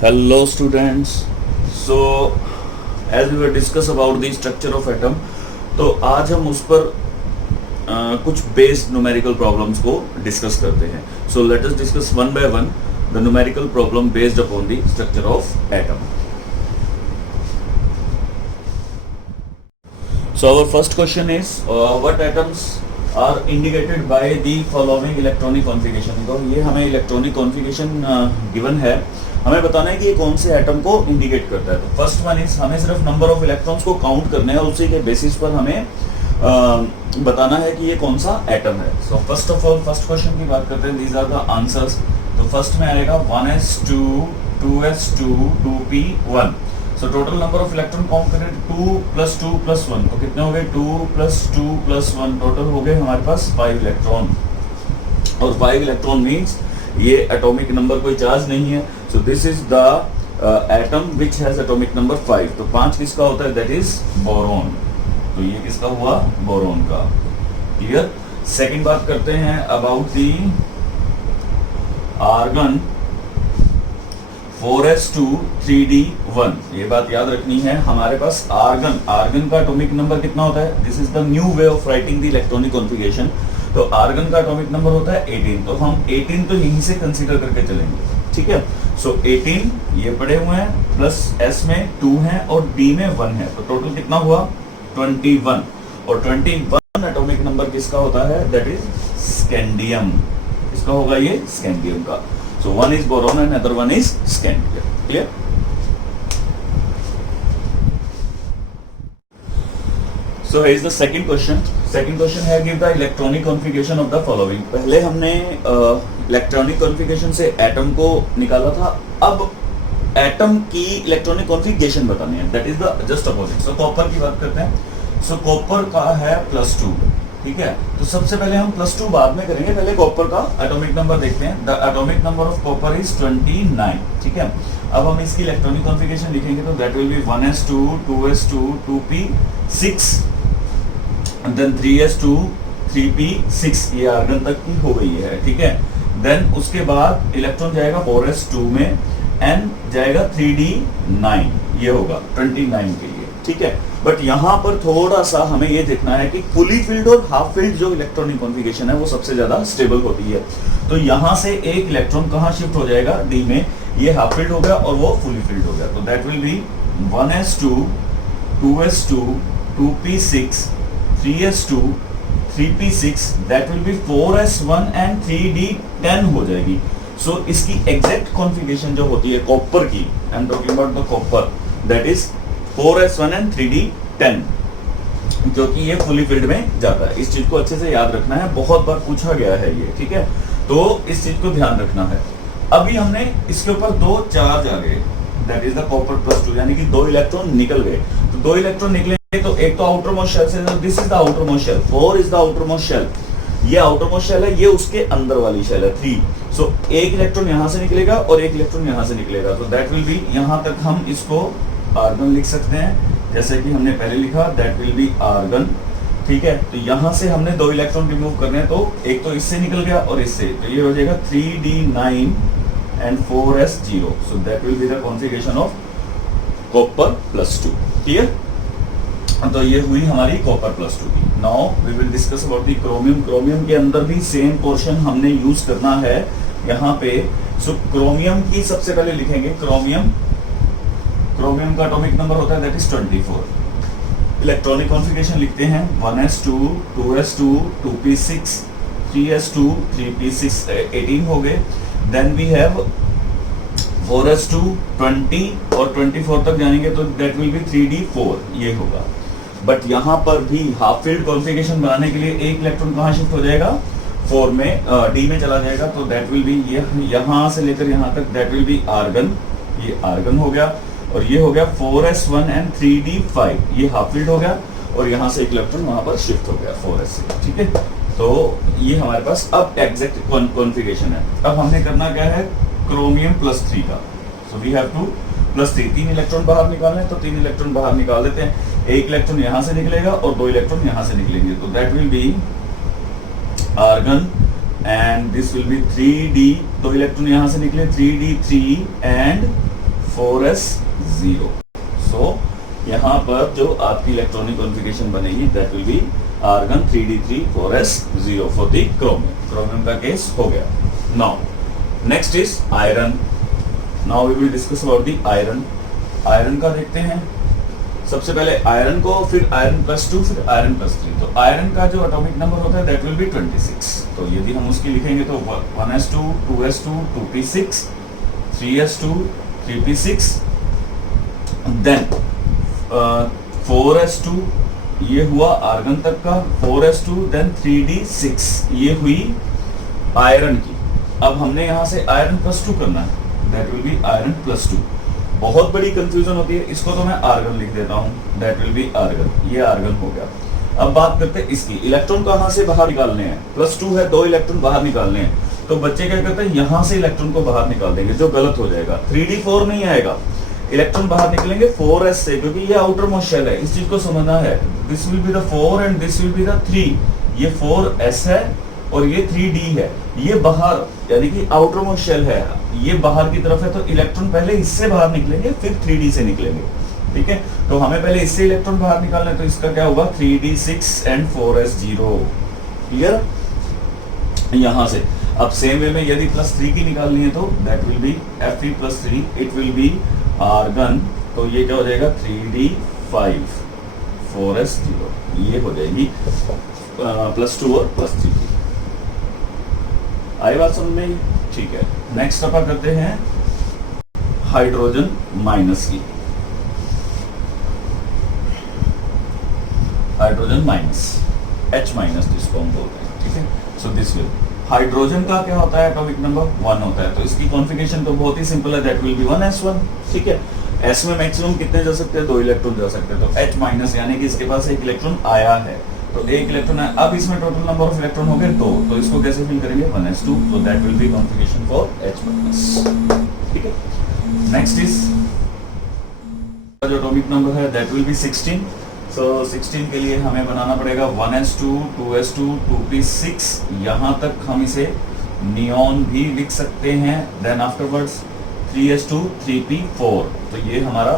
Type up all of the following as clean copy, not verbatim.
Hello students. So as we were discuss about the structure of atom, तो आज हम उस पर कुछ बेस्ड न्यूमेरिकल प्रॉब्लम्स को डिस्कस करते हैं. So let us discuss one by one the numerical problem based upon the structure of atom. So our first question is what atoms are indicated by the following electronic configuration. तो ये हमें electronic configuration given है, हमें बताना है कि ये कौन से एटम को इंडिकेट करता है. तो फर्स्ट वन इज हमें सिर्फ नंबर ऑफ इलेक्ट्रॉन्स को काउंट करने हैं और उसी के बेसिस पर हमें बताना है कि ये कौन सा एटम है. So first of all first question की बात करते हैं. These are the answers. तो फर्स्ट में आएगा 1s2 2s2 2p1. So total number of electron count करें 2 + 2 + 1 तो कितने हो गए 2 + 2 + 1 टोटल हो गए हमारे पास 5 इलेक्ट्रॉन. और 5 इलेक्ट्रॉन मींस ये एटॉमिक नंबर कोई चार्ज नहीं है. So this is the atom which has atomic number 5. तो 5 किसका होता है, दैट इज बोरॉन. तो ये किसका हुआ, बोरॉन का. क्लियर. सेकंड बात करते हैं about the argon 4s2 3d1. ये बात याद रखनी है. हमारे पास आर्गन का एटॉमिक नंबर कितना होता है, this is the new way of writing the electronic configuration. तो आर्गन का एटॉमिक नंबर होता है 18. तो हम 18 तो यहीं से कंसीडर करके चलेंगे. ठीक है. सो 18 ये पड़े हुए हैं, प्लस s में 2 है और d में 1 है. तो टोटल कितना हुआ 21. और 21 एटॉमिक नंबर किसका होता है, दैट इज स्कैंडियम. इसका होगा ये स्कैंडियम का. So one is boron and other one is scandium. Clear? So here is the second question. Second question है give the electronic configuration of the following. पहले हमने इलेक्ट्रॉनिक कॉन्फ़िगरेशन से atom को निकाला था. अब एटम की इलेक्ट्रॉनिक कॉन्फ़िगरेशन बतानी है, that is the just opposite. So copper की बात करते हैं. सो कॉपर का है +2. ठीक है. तो सबसे पहले हम +2 बाद में करेंगे, पहले कॉपर का एटॉमिक नंबर देखते हैं. The atomic number of copper is 29. ठीक है. अब हम इसकी इलेक्ट्रॉनिक कॉन्फ़िगरेशन लिखेंगे तो that will B 1s2 2s2 2p6 then 3s2 3p6. ये आर्गन तक की हो गई है. ठीक है. देन उसके बाद इलेक्ट्रॉन जाएगा 4s2 में, n जाएगा 3d9. ये होगा 29 के लिए. ठीक है. बट यहाँ पर थोड़ा सा हमें ये देखना है कि फुली फिल्ड और हाफ फिल्ड जो इलेक्ट्रॉनिक कॉन्फ़िगरेशन है वो सबसे ज्यादा स्टेबल होती है. तो यहाँ से एक इलेक्ट्रॉन कहाँ शिफ्ट हो जाएगा, डी में. ये हाफ फिल्ड हो गया और वो फुली फिल्ड हो गया. तो that will B 1s2 2s2 2p6 3s2 3p6. That will B 4s1 and 3d10 हो जाएगी. सो इसकी एग्जैक्ट कॉन्फ़िगरेशन जो होती है कॉपर की, I am talking about the copper, that is 4s1 and 3d10, जो कि ये फुली फिल्ड में जाता है. इस चीज को अच्छे से याद रखना है, बहुत बार पूछा गया है ये. ठीक है. तो इस चीज को ध्यान रखना है. अभी हमने इसके ऊपर 2 चार्ज आ गए, दैट इज द कॉपर +2, यानी कि 2 इलेक्ट्रॉन निकल गए. तो 2 इलेक्ट्रॉन निकलेंगे तो एक तो आउटर मोस्ट शेल से, this is the outer most shell, 4 is the outer most shell. ये आउटर मोस्ट शेल है, ये उसके अंदर वाली शेल है 3. सो एक इलेक्ट्रॉन यहां से निकलेगा और एक इलेक्ट्रॉन यहां से निकलेगा. तो दैट विल बी, यहां तक हम इसको आर्गन लिख सकते हैं जैसे कि हमने पहले लिखा, दैट विल बी आर्गन. ठीक है. तो यहां से हमने 2 इलेक्ट्रॉन रिमूव करने हैं, तो एक तो इससे निकल गया और इससे, तो ये हो जाएगा 3d9 and 4s0. So that will be the configuration of copper +2. Clear. तो ये हुई हमारी कॉपर +2 की. Now we will discuss about the chromium. Chromium के अंदर भी सेम पोर्शन हमने यूज करना है यहाँ पे. सो क्रोमियम की सबसे पहले लिखेंगे क्रोमियम का एटॉमिक नंबर होता है दैट इज 24. इलेक्ट्रॉनिक कॉन्फ़िगरेशन लिखते हैं 1s2 2s2 2p6 3s2 3p6 18 हो गए. देन वी हैव 4s2 20 और 24 तक जाएंगे तो दैट विल बी 3d4. ये होगा. बट यहाँ पर भी हाफ फील्ड कॉन्फ़िगरेशन बनाने के लिए एक इलेक्ट्रॉन कहाँ शिफ्ट हो जाएगा, 4 में डी में चला जाएगा. तो दैट विल बी यहाँ से लेकर यहाँ तक, दैट विल बी आर्गन. ये आर्गन हो गया. और ये हो गया 4s1 एंड 3d5. ये हाफ फील्ड हो गया और यहाँ से एक इलेक्ट्रॉन वहां पर शिफ्ट हो गया 4s से. ठीक है. तो ये हमारे पास अब एग्जैक्ट कॉन्फ़िगरेशन है. अब हमने करना क्या है, क्रोमियम +3 का. So we have to +3, 3 electron बाहर निकालने हैं तो 3 इलेक्ट्रॉन बाहर निकाल देते हैं. एक इलेक्ट्रॉन यहाँ से निकलेगा और 2 इलेक्ट्रॉन यहाँ से निकलेंगे. तो that will be argon and this will be 3d. 2 electron यहाँ से निकले 3d3 एंड 4s0। सो यहाँ पर जो आपकी इलेक्ट्रॉनिक कॉन्फ़िगरेशन बनेगी that will be argon 3d3 4s0 for the chromium. Chromium का केस हो गया। Now next is iron. Now we will discuss about the iron. Iron का देखते हैं। सबसे पहले आयरन को, फिर आयरन +2, फिर आयरन +3। तो आयरन का जो एटॉमिक नंबर होता है दैट विल बी 26। तो यदि हम उसकी लिखेंगे तो 1s2 2s2 2p6 3s2 3p6 then 4s2 ये हुआ आर्गन तक का, 4s2 देन 3d6 ये हुई आयरन की। अब हमने यहाँ से आयरन +2 करना है दैट विल बी आयरन +2। बहुत बड़ी कंफ्यूजन होती है, इसको तो मैं आर्गन लिख देता हूँ दैट विल बी आर्गन। ये आर्गन हो गया। अब बात करते हैं इसकी, इलेक्ट्रॉन कहाँ से बाहर निकालने हैं। +2 है, 2 इलेक्ट्रॉन बाहर निकालने हैं। तो बच्चे क्या करते हैं, यहाँ से इलेक्ट्रॉन को बाहर निकाल देंगे, जो गलत हो जाएगा। 3d4 नहीं आएगा, इलेक्ट्रॉन बाहर निकलेंगे 4s से, क्योंकि ये आउटर मोस्ट शेल है। इस चीज को समझना है। This will be the 4 and this will be the 3। ये 4s है और ये 3d है। ये बाहर यानी कि आउटर मोस्ट शेल है, ये बाहर की तरफ है। तो इलेक्ट्रॉन पहले इससे बाहर निकलेंगे, फिर 3d से निकलेंगे। ठीक है, तो हमें पहले इससे इलेक्ट्रॉन बाहर निकालना है। तो इसका क्या होगा, 3d6 एंड 4s0। क्लियर। यहां से अब सेम वे में यदि +3 की निकालनी है तो that will be Fe+3, it will be argon. तो ये क्या हो जाएगा, 3d5 4s0। ये हो जाएगी +2 और +3। आई बात समझ में? ठीक है। नेक्स्ट अपन करते हैं हाइड्रोजन माइनस की। हाइड्रोजन माइनस, H- जिसको हम बोलते हैं। ठीक है, सो दिस विल, हाइड्रोजन का क्या होता है, एटॉमिक नंबर 1 होता है। तो इसकी कॉन्फ़िगरेशन तो बहुत ही सिंपल है, दैट विल बी 1s1। ठीक है, S में मैक्सिमम कितने जा सकते हैं, 2 इलेक्ट्रॉन जा सकते हैं। तो H- यानी कि इसके पास एक इलेक्ट्रॉन आया है, तो एक इलेक्ट्रॉन है। अब इसमें टोटल नंबर ऑफ इलेक्ट्रॉन हो गए 2। तो इसको कैसे फिल करेंगे, 1s2। तो that will B configuration for H-। ठीक है, नेक्स्ट इज जो एटॉमिक नंबर है दैट विल बी 16। सो 16 के लिए हमें बनाना पड़ेगा 1s2 2s2 2p6। यहाँ तक हम इसे नियॉन भी लिख सकते हैं। Then afterwards 3s2 3p4। तो ये हमारा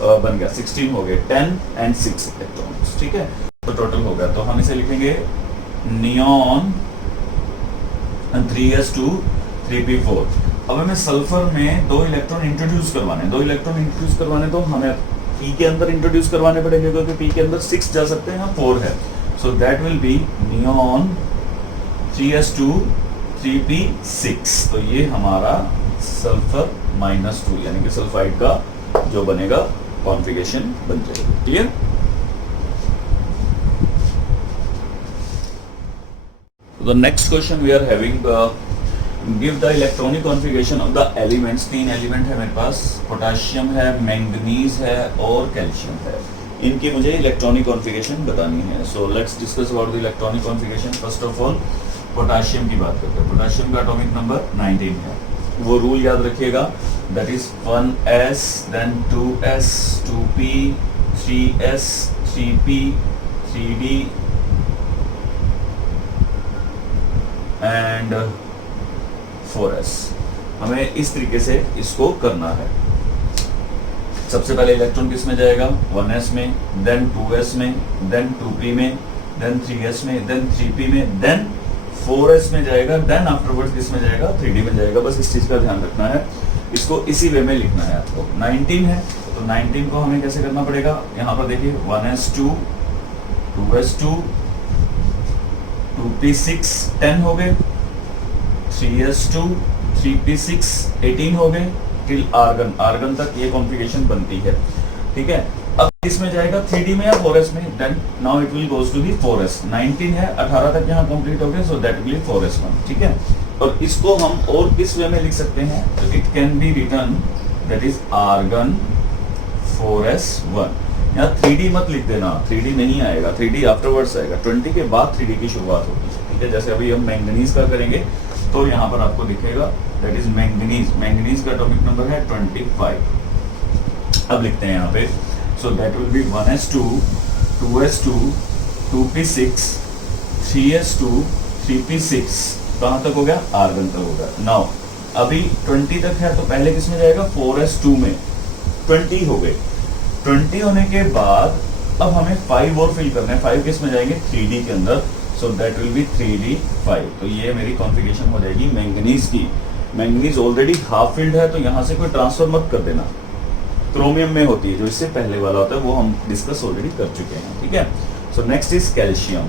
बन गया 16 हो गए, 10 एंड 6 इलेक्ट्रॉन्स। ठीक है, तो टोटल हो गया। तो हम इसे लिखेंगे नियॉन 3s2 3p4। अब हमें सल्फर में 2 इलेक्ट्रॉन इंट्रोड्यूस करवाने। 2 इलेक्ट्रॉन इंट्रोड्यूस करवाने तो हमें पी के अंदर इंट्रोड्यूस करवाने पड़ेंगे, क्योंकि पी के अंदर 6 जा सकते हैं, 4 है। सो that will B neon 3s2 3p6। तो ये हमारा सल्फर -2 यानी कि सल्फाइड का जो बनेगा कॉन्फ़िगरेशन बन जाएगा। Clear. The next question we are having, give the electronic configuration of the elements। 3 element है मेरे पास, पोटाशियम है, मैंगनीज है और कैल्शियम है। इनकी मुझे इलेक्ट्रॉनिक कॉन्फ़िगरेशन बतानी है। So let's discuss about the electronic configuration. First of all potassium की बात करते हैं। पोटाशियम का एटॉमिक नंबर 19 है। वो रूल याद रखिएगा, that is 1s then 2s 2p 3s 3p 3d and 4s। हमें इस तरीके से इसको करना है। सबसे पहले इलेक्ट्रॉन किस में जाएगा, 1s में, देन 2s में, देन 2p में, देन 3s में, देन 3p में, देन 4s में जाएगा। देन आफ्टरवर्ड्स किस में जाएगा, 3d में जाएगा। बस इस चीज का ध्यान रखना है, इसको इसी वे में लिखना है आपको। 19 है, तो 19 को हमें कैसे करना पड़ेगा, यहाँ पर देखिए 1s2 2s2 2p6 10 हो गए, 3s2 3p6 18 हो गए, टिल आर्गन। आर्गन तक ये कॉन्फ़िगरेशन बनती है। ठीक है, अब इसमें जाएगा 3d में या 4s में, then now it will goes to the 4s। 19 है, 18 तक यहाँ कंप्लीट हो गए, सो दैट विल बी 4s1। ठीक है, और इसको हम और किस वे में लिख सकते हैं, तो it can be written that is argon 4s1। यहाँ 3d मत लिख देना, 3d नहीं आएगा, 3d आफ्टरवर्ड्स आएगा। 20 के बाद 3d की शुरुआत होगी। ठीक है, जैसे अभी हम मैंगनीज का करेंगे तो यहाँ पर आपको दिखेगा दैट इज मैंगनीज। मैंगनीज का एटॉमिक नंबर है 25। अब लिखते हैं यहाँ पे, सो that will B 1s2 2s2 2p6 3s2 3p6। कहाँ तक हो गया, आर्गन तक हो गया। नाउ अभी 20 तक है, तो पहले किस में जाएगा, 4s2 में। 20 हो गए। 20 होने के बाद अब हमें 5 और फिल करना है। 5 किस में जाएंगे? 3D के अंदर। सो दैट विल बी 3D5। तो ये मेरी कॉन्फ़िगरेशन हो जाएगी मैंगनीज की। मैंगनीज ऑलरेडी हाफ फिल्ड है, तो यहाँ से कोई ट्रांसफर मत कर देना। क्रोमियम में होती है, जो इससे पहले वाला होता है वो हम डिस्कस ऑलरेडी कर चुके हैं, ठीक है। So next is calcium.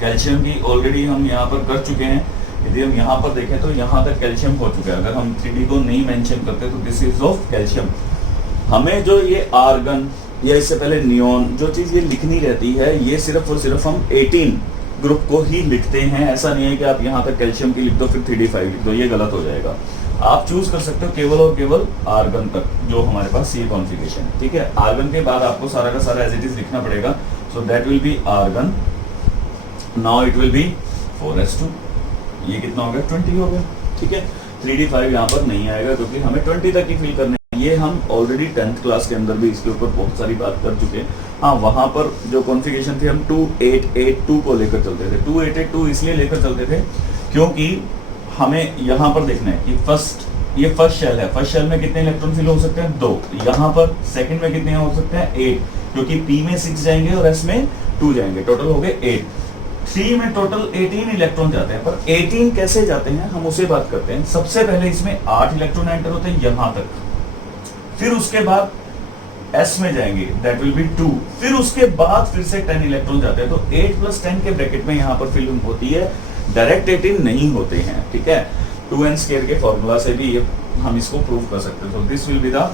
Calcium की ऑलरेडी हम यहाँ पर कर चुके हैं। यदि हम यहाँ पर देखें तो यहाँ तक कैल्शियम हो चुका है। अगर हम 3D को नहीं मेंशन करते तो दिस इज ऑफ कैल्शियम। हमें जो ये आर्गन या इससे पहले नियोन, जो चीज़ ये लिखनी रहती है, ये सिर्फ और सिर्फ हम 18 ग्रुप को ही लिखते हैं। ऐसा नहीं है कि आप यहाँ तक कैल्शियम की लिख दो फिर 3D5 लिख दो, ये गलत हो जाएगा। आप चूज कर सकते हो केवल और केवल आर्गन तक, जो हमारे पास ये कॉन्फ़िगरेशन है, ठीक है। आर्गन के बाद आपको सारा का सारा एज इट इज लिखना पड़ेगा। So that will be argon. Now it will be 4s2। ये कितना हो गया? 20 हो गया, ठीक है। 3D5 यहाँ पर नहीं आएगा क्योंकि हमें 20 तक ही फिल करना है। ये हम ऑलरेडी 10th क्लास के अंदर भी इसके ऊपर बहुत सारी बात कर चुके हैं। हाँ, वहाँ पर जो कॉन्फ़िगरेशन थी हम 2882 को लेकर चलते थे। 2882 इसलिए लेकर चलते थे क्योंकि हमें यहाँ पर देखना है कि ये फर्स्ट शेल है। फर्स्ट शेल में कितने इलेक्ट्रॉन फिल हो सकते हैं? 2। यहाँ पर सेकंड में कितने हो सकते हैं? 8, क्योंकि P में 6 जाएंगे और S में 2 जाएंगे, टोटल हो गए 8। 3 में टोटल 18 इलेक्ट्रॉन जाते हैं। पर 18 कैसे जाते हैं हम उसे बात करते हैं। सबसे पहले इसमें 8 इलेक्ट्रॉन एंटर होते हैं यहाँ तक, फिर उसके बाद S में जाएंगे, दैट विल बी 2, फिर उसके बाद फिर से 10 इलेक्ट्रॉन जाते हैं। तो 8 + 10 के ब्रैकेट में यहाँ पर फिलिंग होती है, डायरेक्ट 18 नहीं होते हैं, ठीक है। 2n² के फॉर्मूला से भी हम इसको प्रूव कर सकते हैं। तो this will be the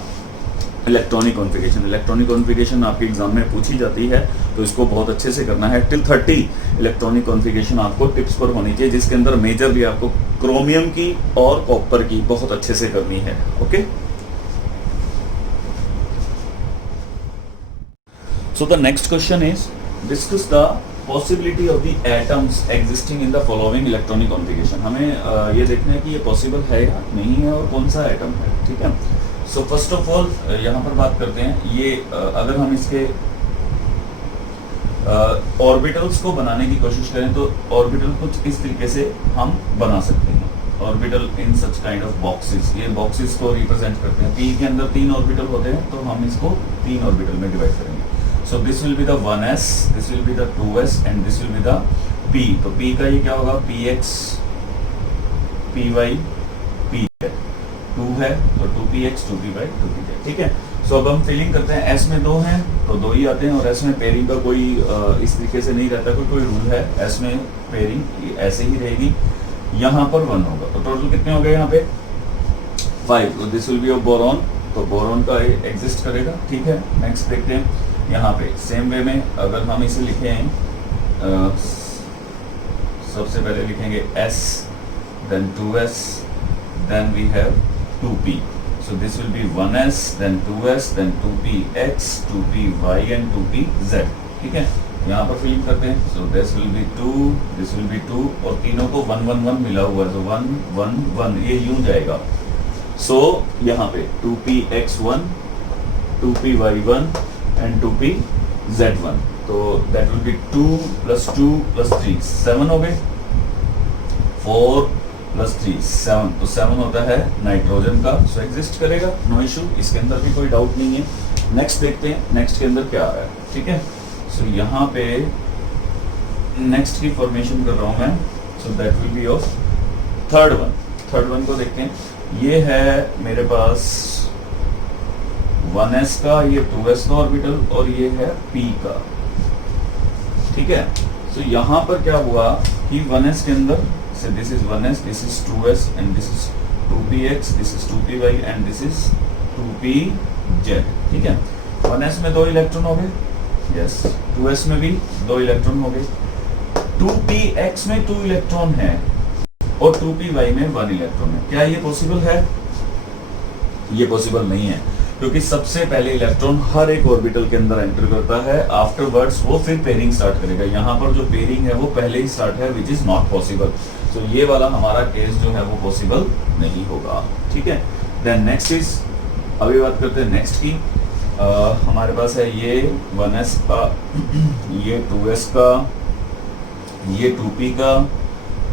electronic configuration. Electronic configuration आपके एग्जाम में पूछी जाती है, तो इसको बहुत अच्छे से करना है। टिल 30 इलेक्ट्रॉनिक कॉन्फ़िगरेशन आपको टिप्स पर होनी चाहिए, जिसके अंदर मेजर भी आपको क्रोमियम की और कॉपर की बहुत अच्छे से करनी है, okay. So the next question is discuss the possibility of the atoms existing in the following electronic configuration। हमें ये देखना है कि ये पॉसिबल है या नहीं है और कौन सा एटम है, ठीक है। सो फर्स्ट ऑफ ऑल यहाँ पर बात करते हैं। ये अगर हम इसके ऑर्बिटल्स को बनाने की कोशिश करें तो ऑर्बिटल कुछ इस तरीके से हम बना सकते हैं। Orbital in such kind of boxes. ये बॉक्सेस को रिप्रेजेंट करते हैं। P के अंदर 3 ऑर्बिटल होते हैं, तो हम इसको 3 ऑर्बिटल में डिवाइड करेंगे। So this will be the 1s, this will be the 2s and this will be the p। तो p का ये क्या होगा? px, py, p है। 2 है तो 2px, 2py, 2pz, ठीक है। सो अब हम फिलिंग करते हैं। s में 2 हैं तो 2 ही आते हैं, और s में पेयरिंग का कोई इस तरीके से नहीं रहता, कोई रूल है। s में पेयरिंग ऐसे ही रहेगी। यहाँ पर 1 होगा, तो टोटल कितने हो गए यहाँ पे? 5। तो this will B of boron, तो बोरॉन का एग्जिस्ट करेगा, ठीक है। नेक्स्ट देखते हैं यहाँ पे सेम वे में अगर हम इसे लिखें, सबसे पहले लिखेंगे S, then 2s, then we have 2p। So this will be 1s, then 2s, then 2px, 2py and 2pz, ठीक है। यहाँ पर फिलिंग करते हैं। So this will be 2, this will be 2, और तीनों को 1 1 1 मिला हुआ है, तो 1 1 1 ये यूं जाएगा। So यहाँ पे 2px1, 2py1 and 2pz1, तो that will be 2 + 2 + 3, 7 हो गए। 4 + 3 7, तो 7 होता है नाइट्रोजन का। सो एग्जिस्ट करेगा, नो इशू, इसके अंदर भी कोई डाउट नहीं है। नेक्स्ट देखते हैं, नेक्स्ट के अंदर क्या आ रहा है, ठीक है। सो यहाँ पे नेक्स्ट की फॉर्मेशन कर रहा हूँ मैं। सो that will B of third one को देखते हैं। ये है मेरे पास 1s का, ये 2s का ऑर्बिटल, और ये है p का, ठीक है। सो यहाँ पर क्या हुआ कि 1s के अंदर से this is 1s, this is 2s and this is 2px, this is 2py and this is 2pz, ठीक है। 1s में 2 इलेक्ट्रॉन हो गए, यस। 2s में भी 2 इलेक्ट्रॉन हो गए। 2px में 2 इलेक्ट्रॉन है और 2py में 1 इलेक्ट्रॉन है। क्या ये पॉसिबल है? ये पॉसिबल नहीं है, क्योंकि सबसे पहले इलेक्ट्रॉन हर एक ऑर्बिटल के अंदर एंटर करता है, आफ्टरवर्ड्स वो फिर पेयरिंग स्टार्ट करेगा। यहाँ पर जो पेयरिंग है वो पहले ही स्टार्ट है, विच इज नॉट पॉसिबल। तो ये वाला हमारा केस जो है वो पॉसिबल नहीं होगा, ठीक है। देन नेक्स्ट इज, अभी बात करते हैं नेक्स्ट की। हमारे पास है ये 1s का, ये 2s का, ये 2p का,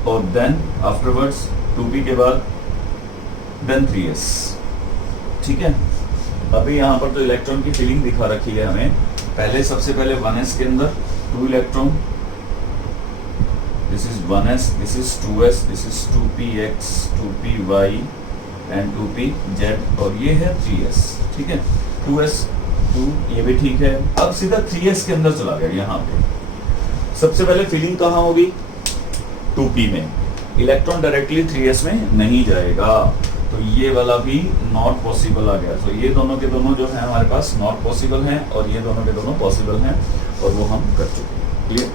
और देन आफ्टरवर्ड्स 2p के बाद देन 3s, ठीक है। अभी यहाँ पर तो इलेक्ट्रॉन की फीलिंग दिखा रखी है हमें। पहले सबसे पहले 1s के अंदर 2 electron, this is 1s, this is 2s, this is 2px, 2py and 2pz, और ये है 3s। ठीक है, 2s 2, ये भी ठीक है। अब सीधा 3s के अंदर चला गया। यहाँ पे सबसे पहले फीलिंग कहाँ होगी? 2p में। इलेक्ट्रॉन डायरेक्टली 3s में नहीं जाएगा, तो ये वाला भी नॉट पॉसिबल आ गया। तो ये दोनों के दोनों जो है हमारे पास नॉट पॉसिबल हैं, और ये दोनों के दोनों पॉसिबल हैं, और वो हम कर चुके हैं। क्लियर?